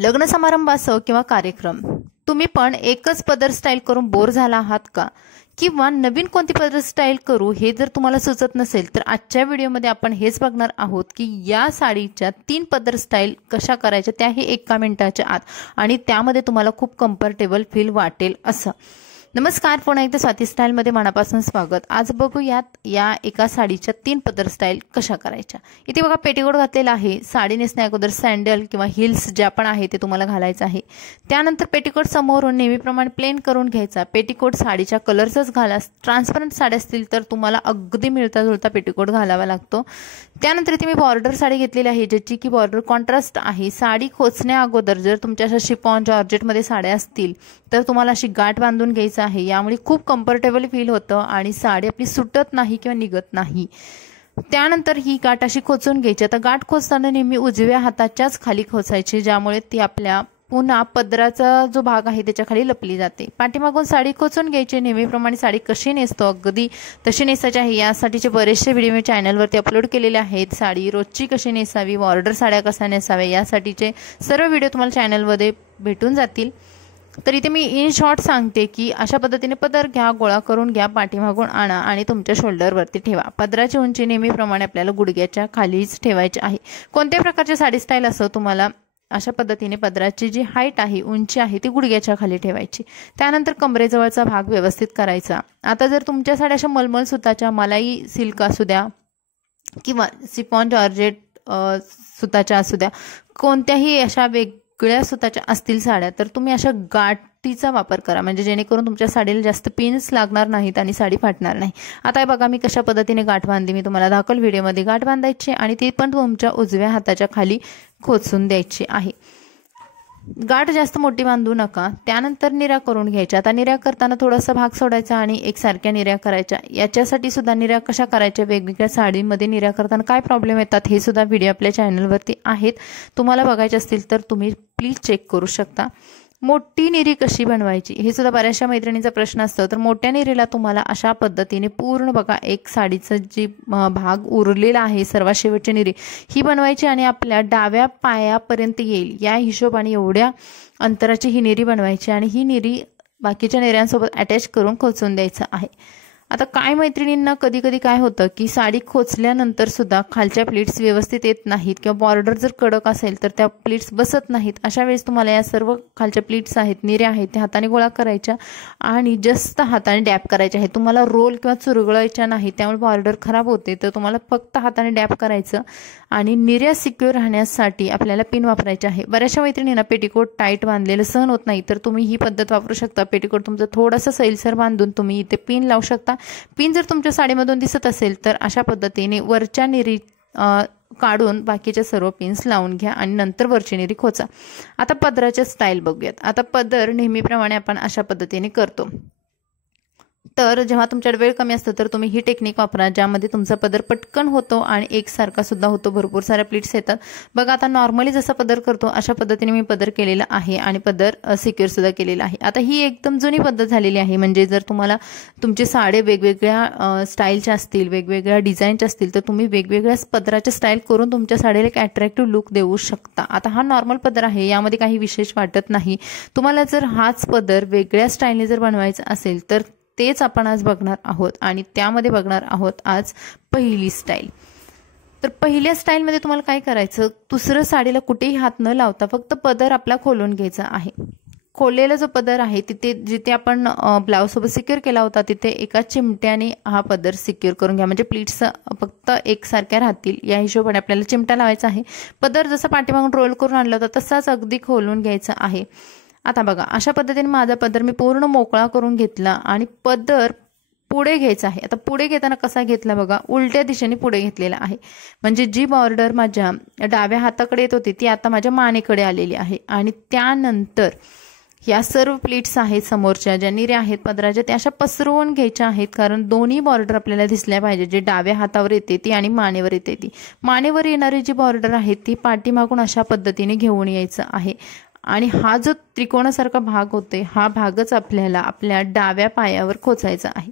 लग्न समारंभ असो किंवा कार्यक्रम, तुम्ही पण एकच पदर स्टाईल करून बोर झाला आहात का? किंवा नवीन कोणती पदर स्टाईल करू हे जर तुम्हाला सुचत नसेल तर आजच्या व्हिडिओमध्ये आपण हेच बघणार आहोत की या साडीच्या 3 पदर स्टाईल कशा करायच्या त्याही 1 मिनिटाच्या आत, आणि त्यामध्ये तुम्हाला खूप कम्फर्टेबल फील वाटेल असं. नमस्कार, पुन्हा एकदा स्वाती स्टाईलमध्ये मनापासून स्वागत. आज बघूयात या एका साडीच्या 3 पदर स्टाईल कशा करायच्या. इथे बघा पेटीकोट घातलेला आहे. साडी नेसण्या अगोदर सँडल किंवा हिल्स ज्या पण आहे ते तुम्हाला घालायचं आहे. त्यानंतर पेटीकोट समोरून नेहमीप्रमाणे प्लेन करून घ्यायचा. पेटीकोट साडीच्या कलरचाच घाला. ट्रान्सपरंट साड्या असतील तर तुम्हाला अगदी मिळता जुळता पेटीकोट घालावा लागतो. त्यानंतर इथे मी बॉर्डर साडी घेतलेली आहे ज्याची की बॉर्डर कॉन्ट्रास्ट आहे. साडी खोचण्या अगोदर जर तुमच्या अशा शिफॉन जॉर्जेटमध्ये साड्या असतील तर तुम्हाला अशी गाठ बांधून घ्यायची आहे. यामुळे खूप कम्फर्टेबल फील होतं आणि साडी आपली सुटत नाही किंवा निघत नाही. त्यानंतर ही गाठ अशी खोचून घ्यायची. आता गाठ खोचताना नेहमी उजव्या हाताच्याच खाली खोचायची, ज्यामुळे ती आपल्या पुन्हा पदराचा जो भाग आहे त्याच्या खाली लपली जाते. पाठीमागून साडी खोचून घ्यायची. नेहमीप्रमाणे साडी कशी नेसतो अगदी तशी नेसायची आहे. यासाठीचे बरेचसे व्हिडिओ मी चॅनलवरती अपलोड केलेले आहेत. साडी रोजची कशी नेसावी, बॉर्डर साड्या कशा नेसाव्या यासाठीचे सर्व व्हिडिओ तुम्हाला चॅनलमध्ये भेटून जातील. तर इथे मी इन शॉर्ट सांगते की अशा पद्धतीने पदर घ्या, गोळा करून घ्या, पाठीमागून आणा आणि तुमच्या शोल्डरवरती ठेवा. पदराची उंची नेहमीप्रमाणे आपल्याला गुडघ्याच्या खालीच ठेवायची आहे. कोणत्या प्रकारची साडी स्टाईल असो तुम्हाला अशा पद्धतीने पदराची जी हाईट आहे, उंची आहे ती गुडघ्याच्या खाली ठेवायची. त्यानंतर कमरेजवळचा भाग व्यवस्थित करायचा. आता जर तुमच्या साड्या अशा मलमल सुताच्या, मलाई सिल्क असू द्या किंवा शिफॉन जॉर्जेट सुताच्या असू द्या, कोणत्याही अशा वेगळ्या सुताच्या असतील साड्या तर तुम्ही अशा गाठीचा वापर करा, म्हणजे जेणेकरून तुमच्या साडीला जास्त पिन्स लागणार नाहीत आणि साडी फाटणार नाही. आता बघा मी कशा पद्धतीने गाठ बांधली, मी तुम्हाला दाखवल व्हिडिओमध्ये. गाठ बांधायची आणि ती पण तुमच्या उजव्या हाताच्या खाली खोचून द्यायची आहे. गाठ जास्त मोठी बांधू नका. त्यानंतर निर्या करून घ्यायच्या. आता निर्या करताना थोडासा भाग सोडायचा आणि एकसारख्या निर्या करायच्या. याच्यासाठी सुद्धा निर्या कशा करायच्या, वेगवेगळ्या साडीमध्ये निर्या करताना काय प्रॉब्लेम येतात हे सुद्धा व्हिडिओ आपल्या चॅनलवरती आहेत. तुम्हाला बघायचे असतील तर तुम्ही प्लीज चेक करू शकता. मोठी निरी कशी बनवायची हे सुद्धा बऱ्याचशा मैत्रिणींचा प्रश्न असतो. तर मोठ्या निरीला तुम्हाला अशा पद्धतीने पूर्ण बघा एक साडीचा जी भाग उरलेला आहे सर्वात शेवटची निरी ही बनवायची आणि आपल्या डाव्या पायापर्यंत येईल या हिशोबाने एवढ्या अंतराची ही निरी बनवायची आणि ही निरी बाकीच्या निऱ्यांसोबत अटॅच करून खोचून द्यायचं आहे. आता काय मैत्रिणींना कधी कधी काय होतं की साडी खोचल्यानंतर सुद्धा खालच्या प्लीट्स व्यवस्थित येत नाहीत किंवा बॉर्डर जर कडक असेल तर त्या प्लीट्स बसत नाहीत. अशा वेळेस तुम्हाला या सर्व खालच्या प्लीट्स आहेत, निर्या आहेत, त्या हाताने गोळा करायच्या आणि जास्त हाताने डॅप करायचे आहे. तुम्हाला रोल किंवा चुरगळायच्या नाही, त्यामुळे बॉर्डर खराब होते. तर तुम्हाला फक्त हाताने डॅप करायचं आणि निर्या सिक्युअर राहण्यासाठी आपल्याला पिन वापरायचे आहे. बऱ्याचशा मैत्रिणींना पेटीकोट टाईट बांधलेलं सहन होत नाही तर तुम्ही ही पद्धत वापरू शकता. पेटीकोट तुमचं थोडंसं सैलसर बांधून तुम्ही इथे पिन लावू शकता. पिन जर तुमच्या साडीमधून दिसत असेल तर अशा पद्धतीने वरच्या निरी काढून बाकीच्या सर्व पिन्स लावून घ्या आणि नंतर वरची निरी खोचा. आता पदराच्या स्टाईल बघूयात. आता पदर नेहमीप्रमाणे आपण अशा पद्धतीने करतो. तर जेव्हा तुमच्याकडे वेळ कमी असतं तर तुम्ही ही टेक्निक वापरा, ज्यामध्ये तुमचा पदर पटकन होतो आणि एकसारखा सुद्धा होतो. भरपूर साऱ्या प्लीट्स येतात बघा. आता नॉर्मली जसा पदर करतो अशा पद्धतीने मी पदर केलेला आहे आणि पदर सिक्युअर सुद्धा केलेला आहे. आता ही एकदम जुनी पद्धत झालेली आहे. म्हणजे जर तुम्हाला तुमचे साडे वेगवेगळ्या स्टाईलच्या असतील, वेगवेगळ्या डिझाईनच्या असतील तर तुम्ही वेगवेगळ्या पदराच्या स्टाईल करून तुमच्या साडीला एक अट्रॅक्टिव्ह लुक देऊ शकता. आता हा नॉर्मल पदर आहे, यामध्ये काही विशेष वाटत नाही. तुम्हाला जर हाच पदर वेगळ्या स्टाईलने जर बनवायचा असेल तर तेच आपण आज बघणार आहोत आणि त्यामध्ये बघणार आहोत आज पहिली स्टाईल. तर पहिल्या स्टाईलमध्ये तुम्हाला काय करायचं, दुसरं साडीला कुठेही हात न लावता फक्त पदर आपला खोलून घ्यायचा आहे. खोललेला जो पदर आहे तिथे जिथे आपण ब्लाऊज सोबत सिक्युअर केला होता तिथे एका चिमट्याने हा पदर सिक्युअर करून घ्या, म्हणजे प्लीट्स फक्त एकसारख्या राहतील या हिशोबाने आपल्याला चिमटा लावायचा आहे. पदर जसा पाठीमागून रोल करून आणला होता तसाच अगदी खोलून घ्यायचा आहे. आता बघा अशा पद्धतीने माझा पदर मी पूर्ण मोकळा करून घेतला आणि पदर पुढे घ्यायचा आहे. आता पुढे घेताना कसा घेतला बघा, उलट्या दिशेने पुढे घेतलेला आहे. म्हणजे जी बॉर्डर माझ्या डाव्या हाताकडे येत होती ती आता माझ्या मानेकडे आलेली आहे. आणि त्यानंतर या सर्व प्लीट्स आहेत समोरच्या ज्या निऱ्या आहेत पदराच्या त्या अशा पसरवून घ्यायच्या आहेत, कारण दोन्ही बॉर्डर आपल्याला दिसल्या पाहिजे. जे डाव्या हातावर येते ती आणि मानेवर येते ती. मानेवर येणारी जी बॉर्डर आहे ती पाठीमागून अशा पद्धतीने घेऊन यायचं आहे आणि हा जो त्रिकोणासारखा भाग होते हा भागच आपल्याला आपल्या डाव्या पायावर खोचायचा आहे।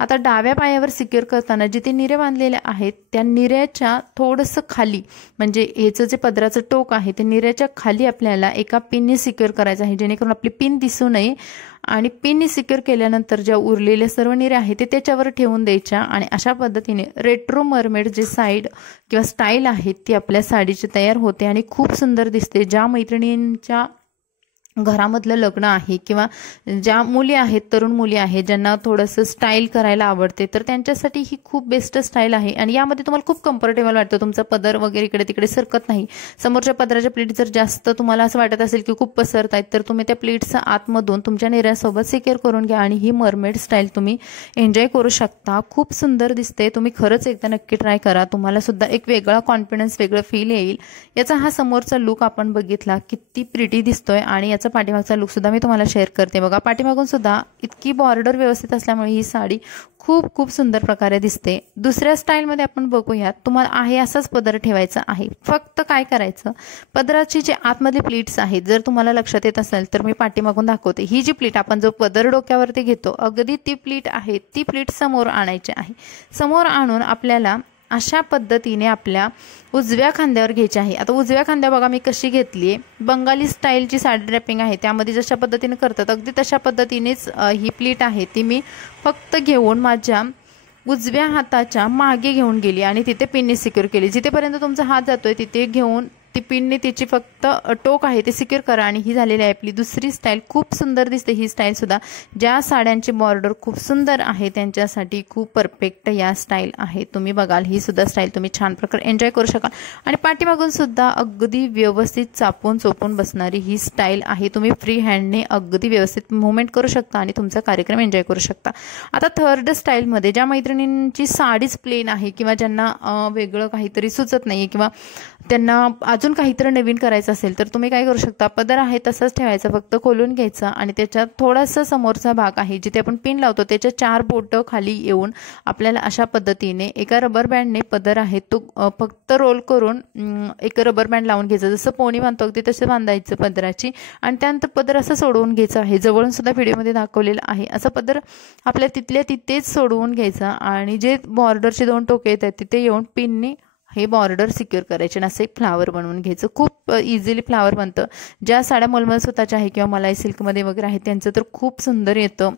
आता डाव्या पायावर सिक्युअर करताना जिथे निरे बांधलेले आहेत त्या निऱ्याच्या थोडंसं खाली म्हणजे याचं जे पदराचं टोक आहे ते निऱ्याच्या खाली आपल्याला एका पिनने सिक्युअर करायचं आहे, जेणेकरून आपली पिन दिसू नये। आणि पिनने सिक्युअर केल्यानंतर ज्या उरलेल्या सर्व निऱ्या आहेत ते त्याच्यावर ठेवून द्यायच्या आणि अशा पद्धतीने रेट्रो मरमेड जे साईड किंवा स्टाईल आहे ती आपल्या साडीची तयार होते आणि खूप सुंदर दिसते। ज्या मैत्रिणींच्या घरामधलं लग्न आहे किंवा ज्या मुली आहेत, तरुण मुली आहेत ज्यांना थोडंसं स्टाईल करायला आवडते, तर त्यांच्यासाठी ही खूप बेस्ट स्टाईल आहे। आणि यामध्ये तुम्हाला खूप कम्फर्टेबल वाटतं, तुमचा पदर वगैरे इकडे तिकडे सरकत नाही। समोरच्या पदराच्या प्लेट जर जास्त तुम्हाला असं वाटत असेल की खूप पसरत आहेत तर तुम्ही त्या प्लेटचा आतमधून तुमच्या नेऱ्यासोबत सिक्युअर करून घ्या आणि ही मरमेड स्टाईल तुम्ही एन्जॉय करू शकता। खूप सुंदर दिसते, तुम्ही खरंच एकदा नक्की ट्राय करा, तुम्हाला सुद्धा एक वेगळा कॉन्फिडन्स, वेगळं फील येईल। याचा हा समोरचा लुक आपण बघितला, किती प्रिटी दिसतोय आणि याचा पाठीमागचा लुक सुद्धा मी तुम्हाला शेअर करते। बघा पाठीमागून सुद्धा इतकी बॉर्डर व्यवस्थित असल्यामुळे ही साडी खूप खूप सुंदर प्रकारे दिसते। दुसऱ्या स्टाईल मध्ये आपण बघूया, तुम्हाला आहे असाच पदर ठेवायचा आहे। फक्त काय करायचं, पदराची जे आतमधले प्लीट्स आहेत जर तुम्हाला लक्षात येत असेल तर मी पाठीमागून दाखवते। ही जी प्लीट आपण जो पदर डोक्यावरती घेतो अगदी ती प्लीट आहे, ती प्लीट समोर आणायची आहे। समोर आणून आपल्याला अशा पद्धतीने आपल्या उजव्या खांद्यावर घ्यायची आहे। आता उजव्या खांद्या बघा मी कशी घेतली आहे, बंगाली स्टाईलची साडी ड्रॅपिंग आहे त्यामध्ये जशा पद्धतीने करतात अगदी तशा पद्धतीनेच ही प्लीट आहे ती मी फक्त घेऊन माझ्या उजव्या हाताच्या मागे घेऊन गेली आणि तिथे पिनने सिक्युअर केली। जिथेपर्यंत तुमचा हात जातोय तिथे घेऊन ती पिनने तिची फक्त टोक आहे ते सिक्युअर करा आणि ही झालेली आहे आपली दुसरी स्टाईल। खूप सुंदर दिसते ही स्टाईल सुद्धा। ज्या साड्यांची बॉर्डर खूप सुंदर आहे त्यांच्यासाठी खूप परफेक्ट या स्टाईल आहे। तुम्ही बघाल ही सुद्धा स्टाईल तुम्ही छान प्रकारे एन्जॉय करू शकाल आणि पाठीमागून सुद्धा अगदी व्यवस्थित चापून चोपून बसणारी ही स्टाईल आहे। तुम्ही फ्री हँडने अगदी व्यवस्थित मुवमेंट करू शकता आणि तुमचा कार्यक्रम एन्जॉय करू शकता। आता थर्ड स्टाईलमध्ये ज्या मैत्रिणींची साडीच प्लेन आहे किंवा ज्यांना वेगळं काहीतरी सुचत नाही किंवा त्यांना अजून काहीतरी नवीन करायचं असेल तर तुम्ही काय करू शकता, पदर आहे तसंच ठेवायचं, फक्त खोलून घ्यायचं आणि त्याच्यात थोडासा समोरचा भाग आहे जिथे आपण पिन लावतो त्याच्या 4 बोटं खाली येऊन आपल्याला अशा पद्धतीने एका रबर बँडने पदर आहे तो फक्त रोल करून एक रबर बँड लावून घ्यायचं, जसं पोणी बांधतो अगदी तसं बांधायचं पदराची आणि त्यानंतर पदर असं सोडवून घ्यायचं आहे। जवळून सुद्धा व्हिडिओमध्ये दाखवलेलं आहे, असं पदर आपल्या तिथल्या तिथेच सोडवून घ्यायचा आणि जे बॉर्डरचे 2 टोके येतात तिथे येऊन पिनने हे बॉर्डर सिक्युअर करायचे आणि असं एक फ्लावर बनवून घ्यायचं। खूप इझिली फ्लावर बनतं। ज्या साड्या मलमल स्वतःच्या आहे किंवा मलाई सिल्कमध्ये वगैरे आहे त्यांचं तर खूप सुंदर येतं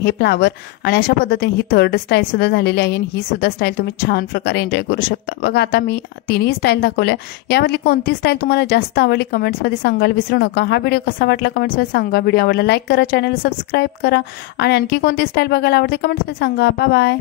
हे फ्लावर आणि अशा पद्धतीने ही थर्ड स्टाईल सुद्धा झालेली आहे आणि ही सुद्धा स्टाईल तुम्ही छान प्रकारे एन्जॉय करू शकता। बघा आता मी तिन्ही स्टाईल दाखवल्या, यामधली कोणती स्टाईल तुम्हाला जास्त आवडली कमेंट्समध्ये सांगायला विसरू नका। हा व्हिडिओ कसा वाटला कमेंट्समध्ये सांगा, व्हिडिओ आवडला लाईक करा, चॅनल सबस्क्राईब करा आणि आणखी कोणती स्टाईल बघायला आवडते कमेंट्समध्ये सांगा। Bye bye.